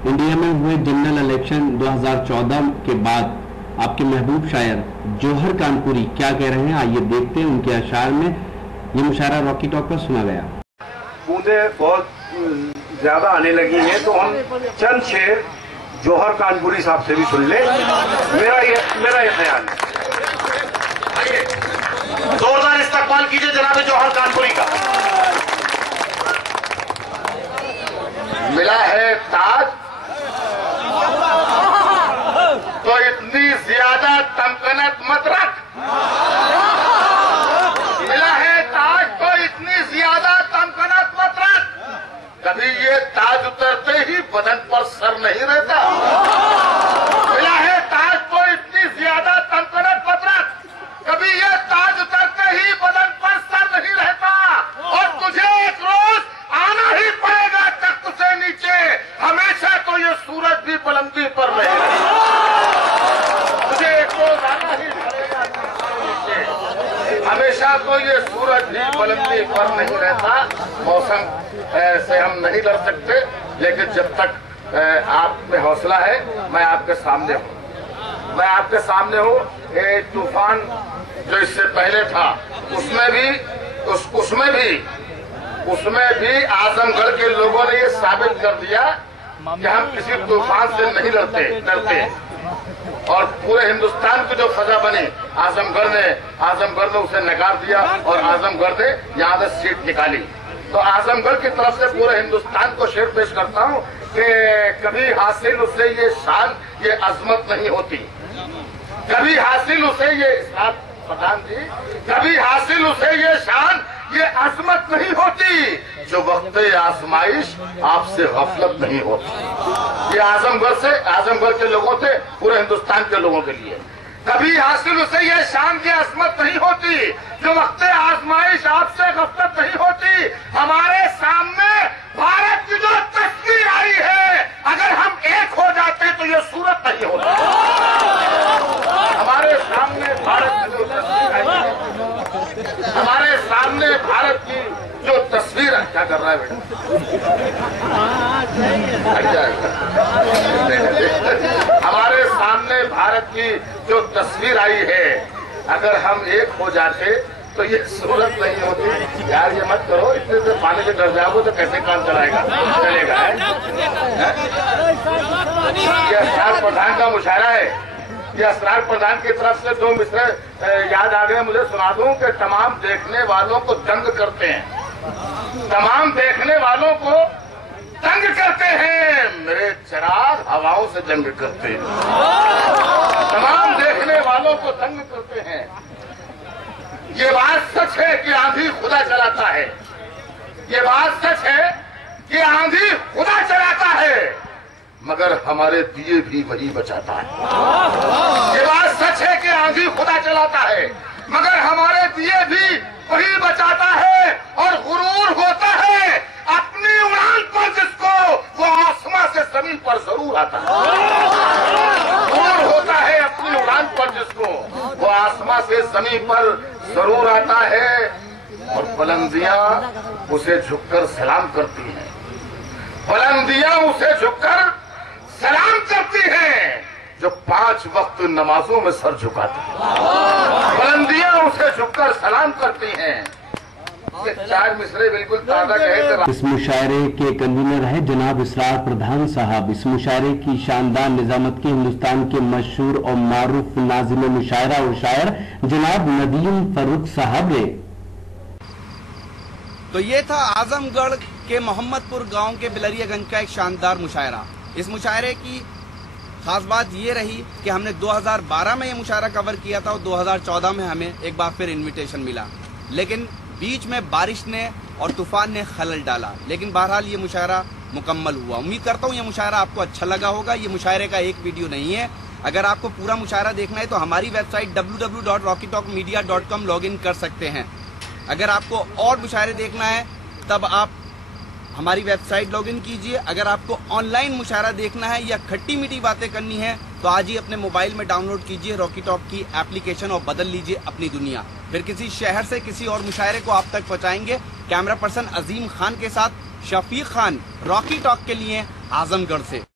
India में हुए general election 2014 के बाद आपके महबूब शायर जौहर कानपुरी क्या कह रहे हैं, आइए देखते हैं उनके अशार में। ये मुशायरा रॉकी टॉक पर सुना गया। बूंदें बहुत ज्यादा आने लगी हैं, तो हम चंद शेर जौहर कानपुरी साहब से भी सुन ले। मेरा ये ख्याल है। आइए जोरदार इस्तकबाल कीजिए जनाब जौहर कानपुरी का। मिला है ताज तो इतनी ज्यादा तमकनत मत रख। मिला है ताज तो इतनी ज्यादा तमकनत मत रख। कभी ये ताज उतरते ही बदन पर सर नहीं रहता। मिला है ताज तो इतनी ज्यादा तमकनत मत रख। कभी ये ताज उतरते ही बदन पर सर नहीं रहता। और तुझे एक रोज आना ही पड़ेगा तख्त से नीचे। हमेशा तो ये सूरज भी बुलंदी पर रहेगा। तुझे एक रोज आना ही पड़ेगा तख्त से नीचे। हमेशा तो ये सूरज भी बुलंदी पर नहीं रहता। मौसम से हम नहीं लड़ सकते, लेकिन जब तक आप में हौसला है, मैं आपके सामने हूँ। मैं आपके सामने हूँ। तूफान जो इससे पहले था उसमें भी आजमगढ़ के लोगों ने ये साबित कर दिया कि हम किसी तूफान से नहीं डरते। और पूरे हिंदुस्तान की जो फजा बनी, आजमगढ़ ने उसे नकार दिया और आजमगढ़ ने यहाँ से सीट निकाली। तो आजमगढ़ की तरफ से पूरे हिंदुस्तान को शेर पेश करता हूँ कि कभी हासिल उसे ये शान, ये अजमत नहीं होती। कभी हासिल उसे ये प्रधान जी, कभी हासिल उसे ये शान, ये अजमत नहीं होती जो वक्त आजमाइश आपसे गफलत नहीं होती। ये आजमगढ़ के लोगों से पूरे हिंदुस्तान के लोगों के लिए। कभी हासिल उसे ये शान की अजमत नहीं होती जो वक्त आजमाइश आपसे गफलत नहीं होती। हमारे सामने भारत की जो तस्वीर आई है, अगर हम एक हो जाते तो ये सूरत नहीं होती। हमारे सामने भारत की जो तस्वीर आई है, हमारे सामने भारत की जो तस्वीर है, क्या कर रहा है बेटा? हमारे सामने भारत की जो तस्वीर आई है, अगर हम एक हो जाते तो ये सूरत नहीं होती। यार ये मत करो, इतने से पानी से डर जाओगे तो कैसे काम चलेगा? ये असरार प्रधान का मुशायरा है। ये असरार प्रधान की तरफ से दो मिसरे याद आ गए, मुझे सुना दूं कि तमाम देखने वालों को दंग करते हैं। तमाम देखने वालों को तंग करते हैं, मेरे चिराग हवाओं से जंग करते हैं। तमाम देखने वालों को तंग करते हैं। ये बात सच है कि आंधी खुदा चलाता है। ये बात सच है कि आंधी खुदा चलाता है, मगर हमारे दिए भी वही बचाता है। ये बात सच है कि आंधी खुदा चलाता है, मगर हमारे दिए भी वही बचाता है। और गुरूर होता है अपनी उड़ान पर जिसको, वो आसमां से जमीन पर जरूर आता है। गुरूर होता है अपनी उड़ान पर जिसको, वो आसमां से जमीन पर जरूर आता है। और बुलंदियां उसे झुककर सलाम करती हैं। बुलंदियां उसे झुककर सलाम करती हैं जो 5 वक्त नमाजों में सर झुकाती है। बुलंदियां उसे झुककर सलाम करती हैं। 4 मिसरे बिल्कुल ताजा कहे। इस मुशायरे के कन्वीनर है जनाब असरार प्रधान साहब। इस मुशायरे की शानदार निजामत की हिंदुस्तान के मशहूर और मारूफ नाज़िम मुशायरा और शायर जनाब नदीम फरूक साहब है। तो ये था आजमगढ़ के मोहम्मदपुर गांव के बिलरियागंज का एक शानदार मुशायरा। इस मुशायरे की खास बात ये रही कि हमने 2012 में ये मुशायरा कवर किया था और 2014 में हमें एक बार फिर इनविटेशन मिला, लेकिन बीच में बारिश ने और तूफान ने खलल डाला। लेकिन बहरहाल ये मुशायरा मुकम्मल हुआ। उम्मीद करता हूँ ये मुशायरा आपको अच्छा लगा होगा। ये मुशायरे का एक वीडियो नहीं है। अगर आपको पूरा मुशायरा देखना है तो हमारी वेबसाइट www.rockytalkmedia.com लॉगिन कर सकते हैं। अगर आपको और मुशायरे देखना है तब आप हमारी वेबसाइट लॉगिन कीजिए। अगर आपको ऑनलाइन मुशायरा देखना है या खट्टी मीठी बातें करनी है तो आज ही अपने मोबाइल में डाउनलोड कीजिए रॉकी टॉक की एप्लीकेशन और बदल लीजिए अपनी दुनिया। फिर किसी शहर से किसी और मुशायरे को आप तक पहुंचाएंगे। कैमरा पर्सन अजीम खान के साथ शफीक खान, रॉकी टॉक के लिए आजमगढ़ से।